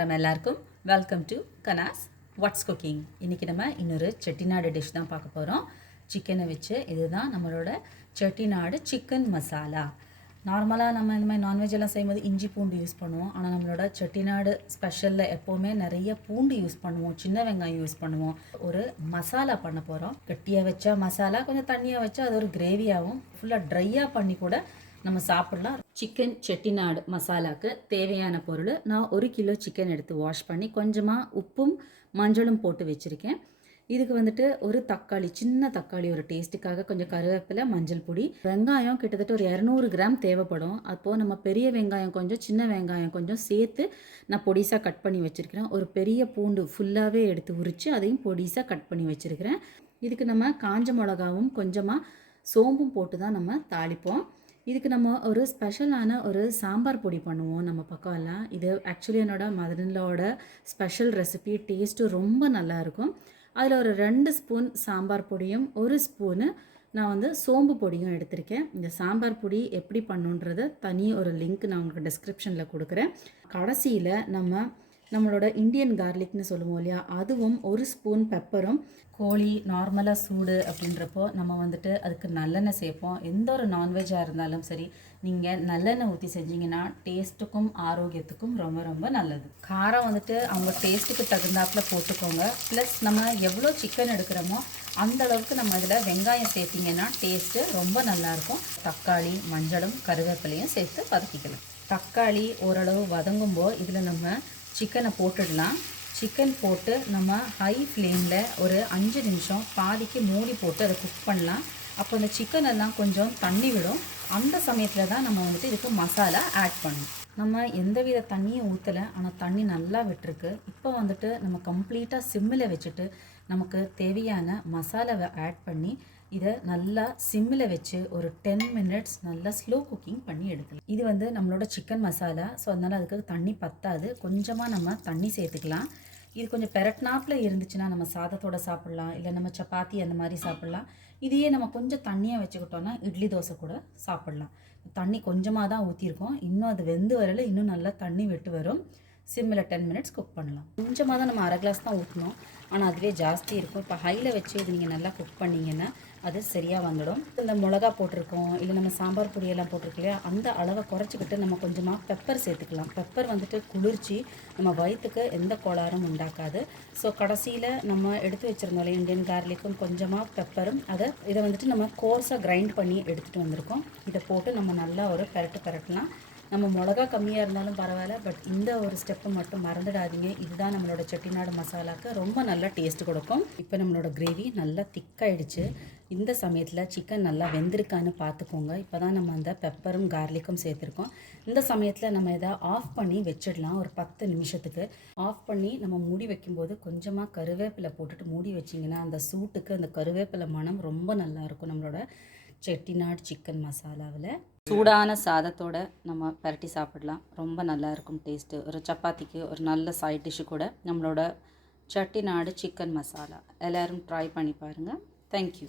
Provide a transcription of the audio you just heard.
நமஸ்காரம் எல்லாருக்கும். Welcome to Kana's what's cooking. இன்றைக்கி நம்ம இன்னொரு செட்டிநாடு டிஷ் தான் பார்க்க போகிறோம். சிக்கனை வச்சு இதுதான் நம்மளோட செட்டிநாடு சிக்கன் மசாலா. நார்மலாக நம்ம இந்த மாதிரி நான்வெஜ் எல்லாம் செய்யும்போது இஞ்சி பூண்டு யூஸ் பண்ணுவோம். ஆனால் நம்மளோட செட்டிநாடு ஸ்பெஷலில் எப்போவுமே நிறைய பூண்டு யூஸ் பண்ணுவோம், சின்ன வெங்காயம் யூஸ் பண்ணுவோம். ஒரு மசாலா பண்ண போகிறோம். கட்டியாக வச்சா மசாலா, கொஞ்சம் தண்ணியாக வச்சா அது ஒரு கிரேவியாகவும் ஃபுல்லாக ட்ரையாக பண்ணி கூட நம்ம சாப்பிடலாம். சிக்கன் செட்டிநாடு மசாலாவுக்கு தேவையான பொருள், நான் 1 கிலோ சிக்கன் எடுத்து வாஷ் பண்ணி கொஞ்சமாக உப்பும் மஞ்சளும் போட்டு வச்சுருக்கேன். இதுக்கு வந்துட்டு ஒரு தக்காளி, சின்ன தக்காளி ஒரு டேஸ்ட்டுக்காக, கொஞ்சம் கருவேப்பிலை, மஞ்சள் பொடி, வெங்காயம் கிட்டத்தட்ட ஒரு 200 கிராம் தேவைப்படும். அப்போது நம்ம பெரிய வெங்காயம் கொஞ்சம், சின்ன வெங்காயம் கொஞ்சம் சேர்த்து நான் பொடிசாக கட் பண்ணி வச்சுருக்கிறேன். ஒரு பெரிய பூண்டு ஃபுல்லாகவே எடுத்து உரித்து அதையும் பொடிசாக கட் பண்ணி வச்சுருக்கிறேன். இதுக்கு நம்ம காஞ்ச மிளகாவும் கொஞ்சமாக சோம்பும் போட்டு தான் நம்ம தாளிப்போம். இதுக்கு நம்ம ஒரு ஸ்பெஷலான ஒரு சாம்பார் பொடி பண்ணுவோம் நம்ம பக்கம் எல்லாம். இது ஆக்சுவலி என்னோட மதர்இன்லாவோட ஸ்பெஷல் ரெசிபி. டேஸ்ட்டு ரொம்ப நல்லாயிருக்கும். அதில் ஒரு 2 ஸ்பூன் சாம்பார் பொடியும் 1 ஸ்பூனு நான் சோம்பு பொடியும் எடுத்திருக்கேன். இந்த சாம்பார் பொடி எப்படி பண்ணுன்றது தனி ஒரு லிங்க் நான் உங்களுக்கு டிஸ்கிரிப்ஷனில் கொடுக்குறேன். கடைசியில் நம்மளோட இந்தியன் கார்லிக்னு சொல்லுவோம் இல்லையா, அதுவும் 1 ஸ்பூன் பெப்பரும். கோழி நார்மலாக சூடு அப்படின்றப்போ நம்ம அதுக்கு நல்லெண்ணெய் சேர்ப்போம். எந்த ஒரு நான்வெஜ்ஜாக இருந்தாலும் சரி, நீங்கள் நல்லெண்ணெய் ஊற்றி செஞ்சிங்கன்னா டேஸ்ட்டுக்கும் ஆரோக்கியத்துக்கும் ரொம்ப ரொம்ப நல்லது. காரம் அவங்க டேஸ்ட்டுக்கு தகுந்தாப்பில் போட்டுக்கோங்க. ப்ளஸ் நம்ம எவ்வளோ சிக்கன் எடுக்கிறோமோ அந்த அளவுக்கு நம்ம இதில் வெங்காயம் சேர்த்திங்கன்னா டேஸ்ட்டு ரொம்ப நல்லாயிருக்கும். தக்காளி, மஞ்சளும் கருவேப்பிலையும் சேர்த்து வதக்கிக்கலாம். தக்காளி ஓரளவு வதங்கும்போது இதில் நம்ம சிக்கனை போட்டுடலாம். சிக்கன் போட்டு நம்ம ஹை ஃப்ளேமில் ஒரு 5 நிமிஷம் பாதிக்கு மூடி போட்டு அதை குக் பண்ணலாம். அப்போ அந்த சிக்கன் எல்லாம் கொஞ்சம் தண்ணி விடும். அந்த சமயத்தில் தான் நம்ம இதுக்கு மசாலா ஆட் பண்ணணும். நம்ம எந்தவித தண்ணியும் ஊற்றலை, ஆனால் தண்ணி நல்லா விட்டுருக்கு. இப்போ நம்ம கம்ப்ளீட்டாக சிம்மில் வச்சுட்டு நமக்கு தேவையான மசாலாவை ஆட் பண்ணி இதை நல்லா சிம்மில் வச்சு ஒரு 10 மினிட்ஸ் நல்லா ஸ்லோ குக்கிங் பண்ணி எடுக்கலாம். இது நம்மளோட சிக்கன் மசாலா. ஸோ அதனால் அதுக்கு தண்ணி பத்தாது. கொஞ்சமாக நம்ம தண்ணி சேர்த்துக்கலாம். இது கொஞ்சம் பெரட்னாப்பில் இருந்துச்சுன்னா நம்ம சாதத்தோடு சாப்பிட்லாம், இல்லை நம்ம சப்பாத்தி அந்த மாதிரி சாப்பிட்லாம். இதையே நம்ம கொஞ்சம் தண்ணியாக வச்சுக்கிட்டோன்னா இட்லி தோசை கூட சாப்பிட்லாம். தண்ணி கொஞ்சமாக தான் ஊற்றிருக்கோம். இன்னும் அது வெந்து வரல, இன்னும் நல்லா தண்ணி விட்டு வரும். சிம்மில் 10 மினிட்ஸ் குக் பண்ணலாம். கொஞ்சமாக தான் நம்ம 1/2 கிளாஸ் தான் ஊற்றணும், ஆனால் அதுவே ஜாஸ்தி இருக்கும். இப்போ ஹையில் வச்சு இது நீங்கள் நல்லா குக் பண்ணிங்கன்னா அது சரியாக வந்துடும். இந்த மிளகா போட்டிருக்கோம், இல்லை நம்ம சாம்பார் பொடியெல்லாம் போட்டிருக்கோம் இல்லையா, அந்த அளவை குறைச்சிக்கிட்டு நம்ம கொஞ்சமாக பெப்பர் சேர்த்துக்கலாம். பெப்பர் குளிர்ச்சி, நம்ம வயிற்றுக்கு எந்த கோளாறும் உண்டாக்காது. ஸோ கடைசியில் நம்ம எடுத்து வச்சுருந்தோம் இந்தியன் கார்லிக்கும் கொஞ்சமாக பெப்பரும், இதை நம்ம கோர்ஸாக கிரைண்ட் பண்ணி எடுத்துகிட்டு வந்திருக்கோம். இதை போட்டு நம்ம நல்லா ஒரு பெரட்டலாம். நம்ம மிளகா கம்மியாக இருந்தாலும் பரவாயில்ல, பட் இந்த ஒரு ஸ்டெப்பு மட்டும் மறந்துடாதீங்க. இதுதான் நம்மளோட செட்டிநாடு மசாலாவுக்கு ரொம்ப நல்லா டேஸ்ட் கொடுக்கும். இப்போ நம்மளோட கிரேவி நல்லா திக்காயிடுச்சு. இந்த சமயத்தில் சிக்கன் நல்லா வெந்திருக்கான்னு பார்த்துக்கோங்க. இப்போ தான் நம்ம அந்த பெப்பரும் கார்லிக்கும் சேர்த்துருக்கோம். இந்த சமயத்தில் நம்ம இதை ஆஃப் பண்ணி வச்சிடலாம். ஒரு 10 நிமிஷத்துக்கு ஆஃப் பண்ணி நம்ம மூடி வைக்கும்போது கொஞ்சமாக கருவேப்பிலை போட்டுட்டு மூடி வச்சிங்கன்னா அந்த சூட்டுக்கு அந்த கருவேப்பிலை மனம் ரொம்ப நல்லாயிருக்கும். நம்மளோட செட்டிநாடு சிக்கன் மசாலாவில் சூடான சாதத்தோட நம்ம பரட்டி சாப்பிடலாம். ரொம்ப நல்லாயிருக்கும் டேஸ்ட்டு. ஒரு சப்பாத்திக்கு ஒரு நல்ல சைட் டிஷ்ஷு கூட நம்மளோட செட்டிநாடு சிக்கன் மசாலா. எல்லோரும் ட்ரை பண்ணி பாருங்கள். தேங்க்யூ.